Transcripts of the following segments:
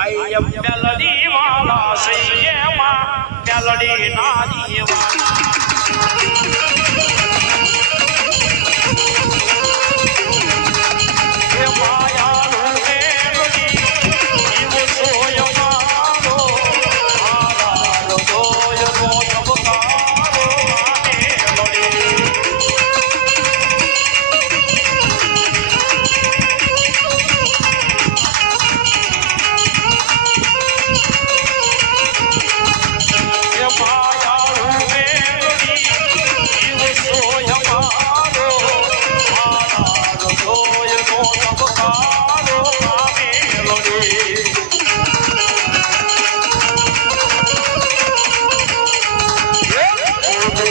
అయ్యం melody వాలా సయ్యమా? Melody నా దీవా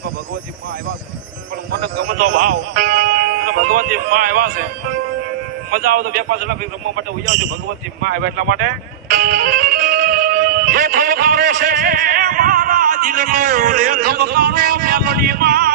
છે ભગવતી માં આવ્યા છે. પણ મને ગમતો ભાવ. અને ભગવતી માં આવ્યા છે. મજા આવે તો બે પાંચ લાખ રમવા માટે ઉઈ આવજો ભગવતી માં આવ્યા એટલા માટે. જે ધબકારો છે. મારા દિલનો રે ધબકારો